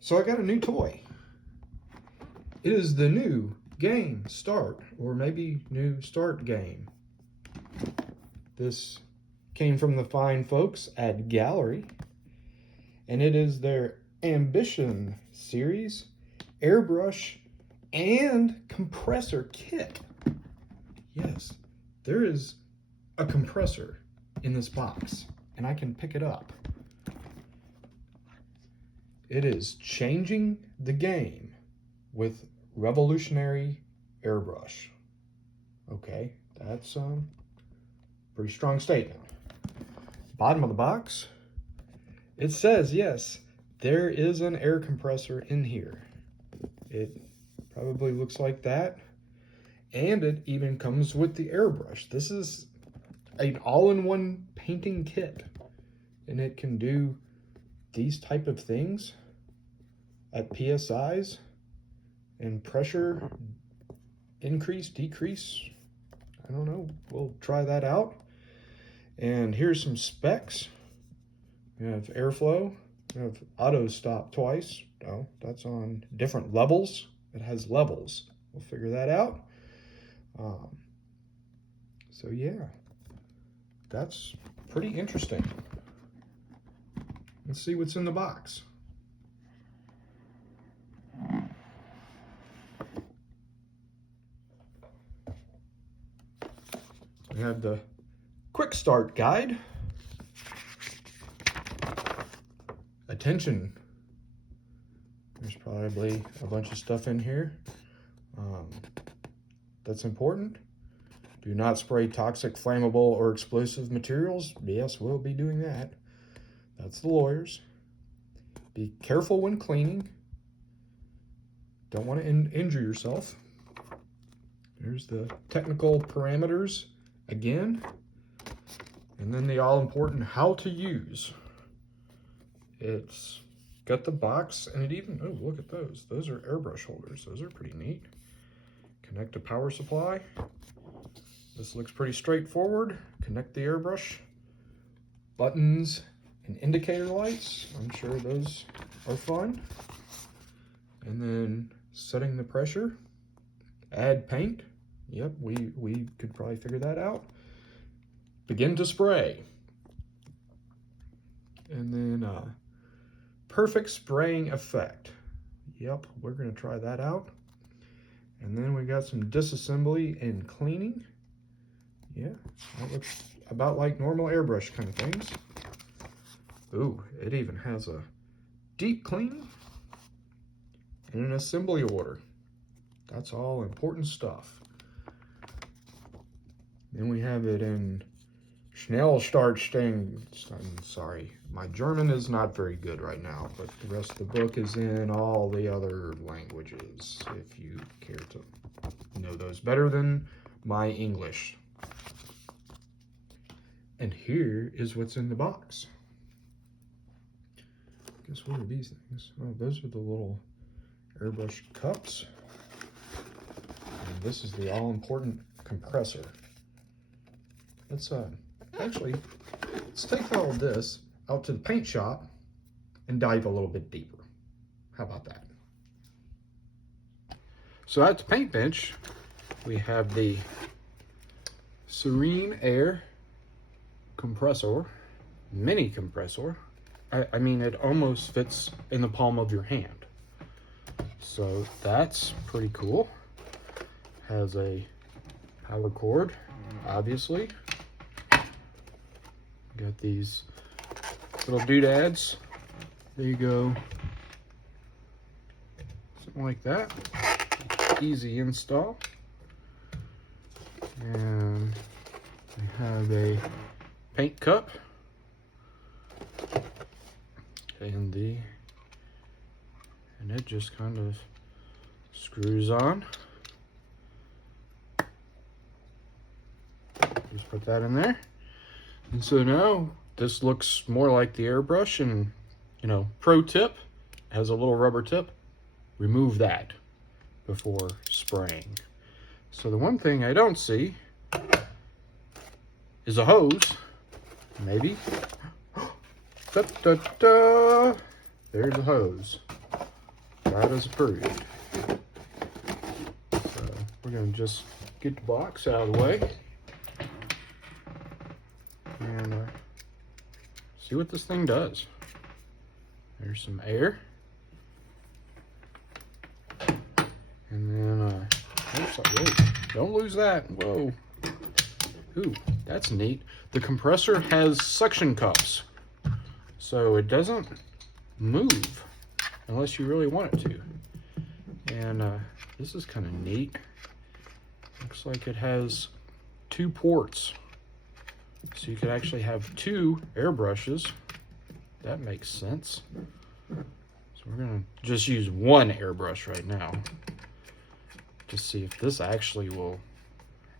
So I got a new toy. It is the new Game Start, or maybe new Start Game. This came from the fine folks at Gaahleri, and it is their Ambition series, Airbrush, and Compressor kit. Yes, there is a compressor in this box, and I can pick it up. It is changing the game with revolutionary airbrush. Okay, that's pretty strong statement. Bottom of the box, it says, yes, there is an air compressor in here. It probably looks like that. And it even comes with the airbrush. This is an all-in-one painting kit. And it can do these type of things at PSIs and pressure increase, decrease. I don't know. We'll try that out. And here's some specs. We have airflow. We have auto stop twice. No, that's on different levels. It has levels. We'll figure that out. So yeah, that's pretty interesting. Let's see what's in the box. We have the quick start guide. Attention. There's probably a bunch of stuff in here that's important. Do not spray toxic, flammable, or explosive materials. Yes, we'll be doing that. That's the lawyers. Be careful when cleaning. Don't want to injure yourself. There's the technical parameters again. And then the all-important how to use. It's got the box, and it even, oh, look at those. Those are airbrush holders. Those are pretty neat. Connect a power supply. This looks pretty straightforward. Connect the airbrush. Buttons and indicator lights. I'm sure those are fun. And then setting the pressure. Add paint. Yep, we could probably figure that out. Begin to spray. And then perfect spraying effect. Yep, we're going to try that out. And then we got some disassembly and cleaning. Yeah, that looks about like normal airbrush kind of things. Ooh, it even has a deep cleaning and an assembly order. That's all important stuff. Then we have it in Schnellstartstellen. I'm sorry, my German is not very good right now, but the rest of the book is in all the other languages, if you care to know those better than my English. And here is what's in the box. Guess what are these things? Oh, those are the little airbrush cups. And this is the all-important compressor. Let's actually, let's take all of this out to the paint shop and dive a little bit deeper. How about that? So at the paint bench, we have the Serenair compressor, mini compressor. I mean, it almost fits in the palm of your hand. So that's pretty cool. Has a power cord, obviously. Got these little doodads. There you go. Something like that. Easy install. And we have a paint cup. And it just kind of screws on. Just put that in there. And so now this looks more like the airbrush, and you know, pro tip, has a little rubber tip. Remove that before spraying. So the one thing I don't see is a hose, maybe. Da, da, da. There's a hose. That is approved. So we're going to just get the box out of the way and see what this thing does. There's some air. And then, oops, wait, don't lose that. Whoa. Ooh, that's neat. The compressor has suction cups, so it doesn't move unless you really want it to. And this is kind of neat. Looks like it has 2 ports, so you could actually have 2 airbrushes. That makes sense. So we're gonna just use 1 airbrush right now to see if this actually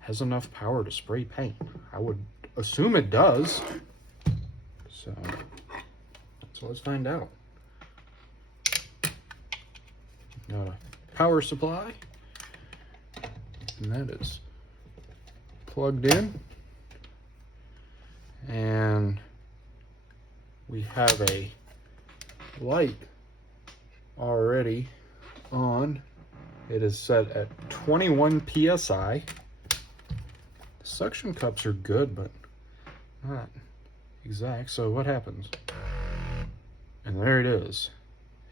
has enough power to spray paint. I would assume it does. So let's find out. Got a power supply, and that is plugged in. And we have a light already on. It is set at 21 psi. The suction cups are good, but not exact. So what happens? And there it is.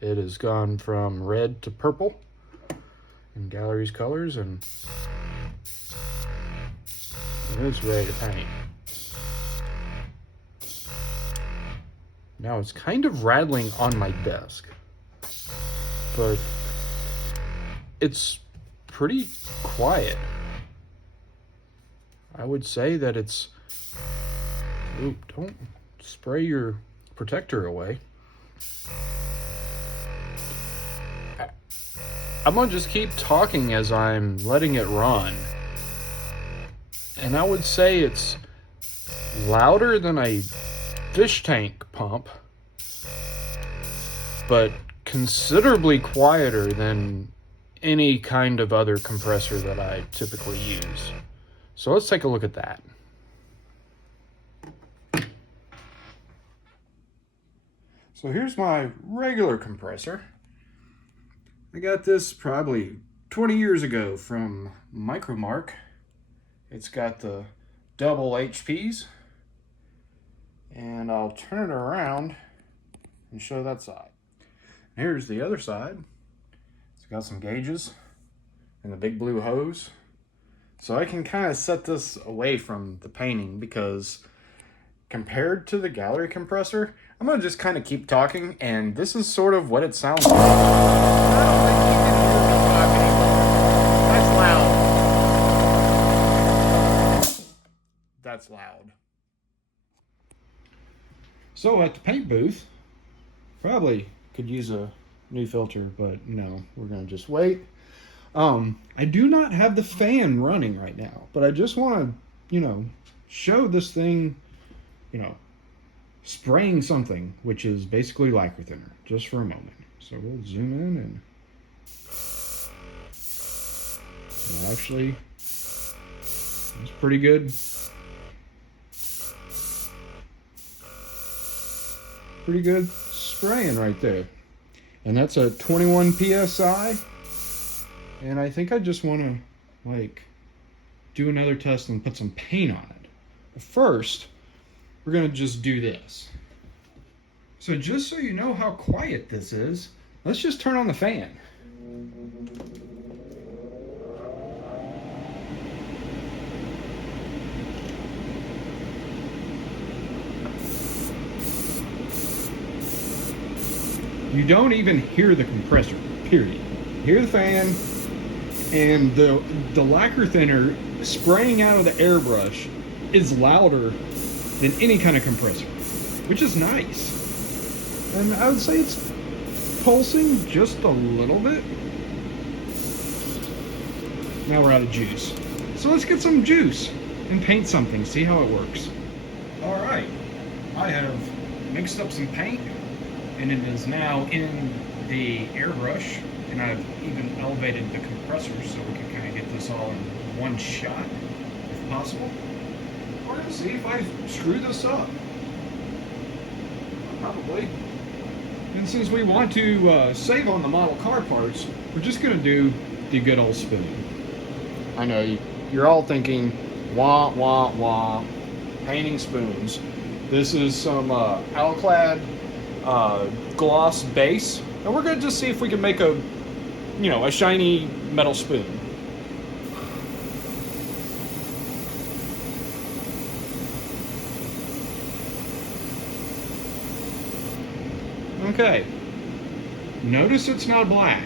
It has gone from red to purple in Gaahlerie's colors, and it's ready to paint. Now it's kind of rattling on my desk, but it's pretty quiet. I would say that it's... Ooh, don't spray your protector away. I'm gonna just keep talking as I'm letting it run. And I would say it's louder than a fish tank pump, but considerably quieter than any kind of other compressor that I typically use. So let's take a look at that. So here's my regular compressor. I got this probably 20 years ago from Micromark. It's got the double HPs, and I'll turn it around and show that side. Here's the other side. It's got some gauges and the big blue hose. So I can kind of set this away from the painting, because compared to the Gaahleri compressor, I'm going to just kind of keep talking, and this is sort of what it sounds like. I don't think you can hear me talk anymore. That's loud. That's loud. So at the paint booth, probably could use a new filter, but no, we're going to just wait. I do not have the fan running right now, but I just want to, show this thing, spraying something, which is basically lacquer thinner, just for a moment. So we'll zoom in, and actually, it's pretty good. Pretty good spraying right there. And that's a 21 psi. And I think I just want to do another test and put some paint on it. But first, we're going to just do this. So just so you know how quiet this is, let's just turn on the fan. You don't even hear the compressor, period. You hear the fan, and the lacquer thinner spraying out of the airbrush is louder than any kind of compressor, which is nice. And I would say it's pulsing just a little bit. Now we're out of juice. So let's get some juice and paint something, see how it works. All right, I have mixed up some paint, and it is now in the airbrush, and I've even elevated the compressor so we can kind of get this all in one shot, if possible. We're gonna see if I screw this up. Probably. And since we want to save on the model car parts, we're just gonna do the good old spoon. I know you're all thinking, wah, wah, wah, painting spoons. This is some Alclad gloss base, and we're gonna just see if we can make a shiny metal spoon. Okay, notice it's not black.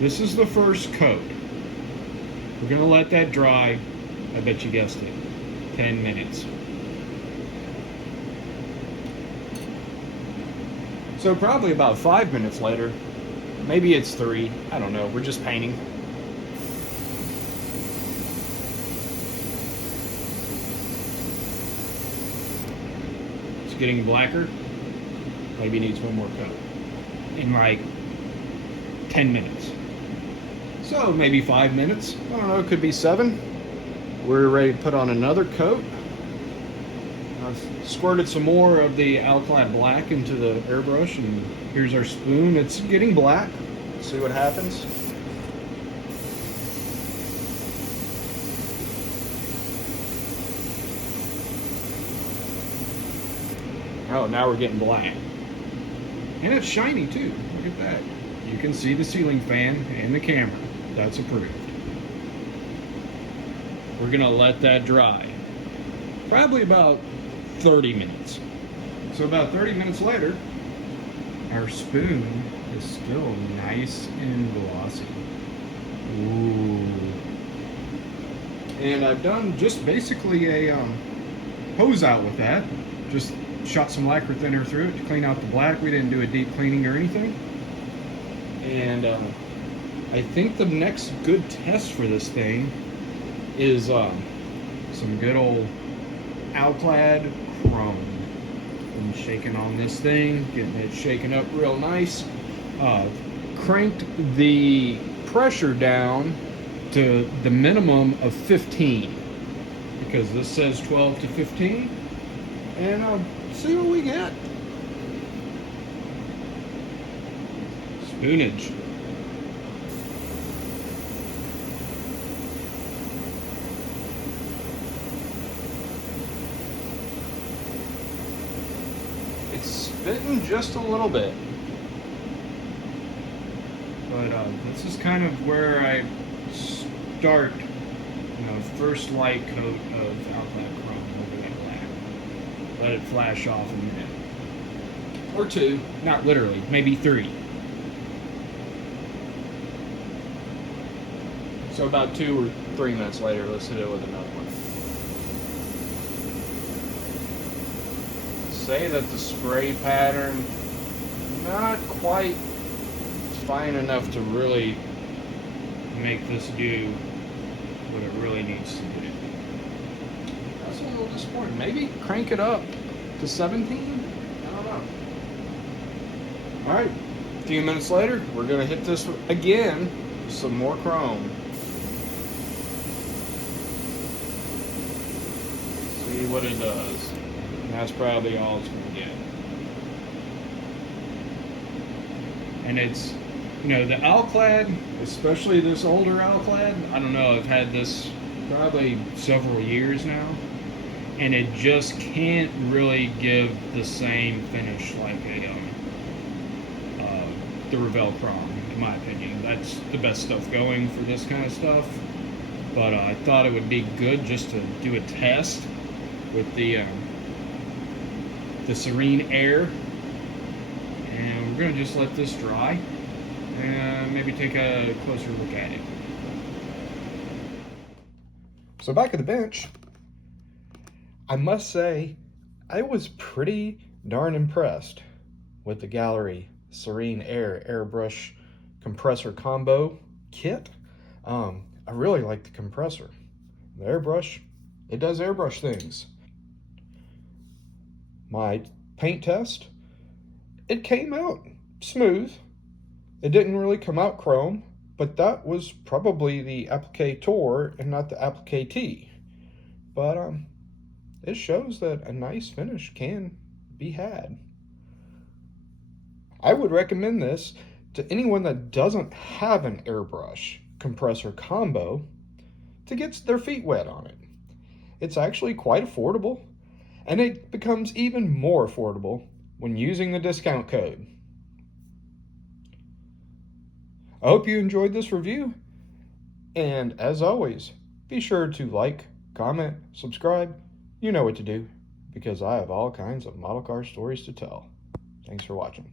This is the first coat. We're gonna let that dry, I bet you guessed it, 10 minutes. So probably about 5 minutes later, maybe it's 3, I don't know, we're just painting. It's getting blacker. Maybe needs one more coat in like 10 minutes. So maybe 5 minutes. I don't know, it could be 7. We're ready to put on another coat. I've squirted some more of the Alclad black into the airbrush, and here's our spoon. It's getting black. Let's see what happens. Oh, now we're getting black. And it's shiny too. Look at that. You can see the ceiling fan and the camera. That's approved. We're gonna let that dry. Probably about 30 minutes. So about 30 minutes later, our spoon is still nice and glossy. Ooh. And I've done just basically a hose out with that. Just shot some lacquer thinner through it to clean out the black. We didn't do a deep cleaning or anything. And I think the next good test for this thing is some good old Alclad chrome. I'm shaking on this thing, getting it shaken up real nice. Cranked the pressure down to the minimum of 15 because this says 12 to 15, and see what we get. Spoonage. It's spitting just a little bit, but this is kind of where I start, first light coat of Alclad chrome over that black. Let it flash off a minute or 2, not literally, maybe 3. So about 2 or 3 minutes later, let's hit it with another one. Say that the spray pattern not quite fine enough to really make this do what it really needs to do. That's a little disappointing. Maybe crank it up to 17? I don't know. Alright, a few minutes later, we're going to hit this again with some more chrome. See what it does. And that's probably all it's going to get. And it's, the Alclad, especially this older Alclad, I don't know, I've had this probably several years now, and it just can't really give the same finish like the Revell Chrome, in my opinion. That's the best stuff going for this kind of stuff, but I thought it would be good just to do a test with the Serenair, and we're going to just let this dry and maybe take a closer look at it. So back at the bench, I must say I was pretty darn impressed with the Gaahleri Serenair Airbrush compressor combo kit. I really like the compressor. The airbrush, it does airbrush things. My paint test, it came out smooth. It didn't really come out chrome, but that was probably the applicator and not the applicatee. But it shows that a nice finish can be had. I would recommend this to anyone that doesn't have an airbrush compressor combo to get their feet wet on it. It's actually quite affordable, and it becomes even more affordable when using the discount code. I hope you enjoyed this review, and as always, be sure to like, comment, subscribe. You know what to do, because I have all kinds of model car stories to tell. Thanks for watching.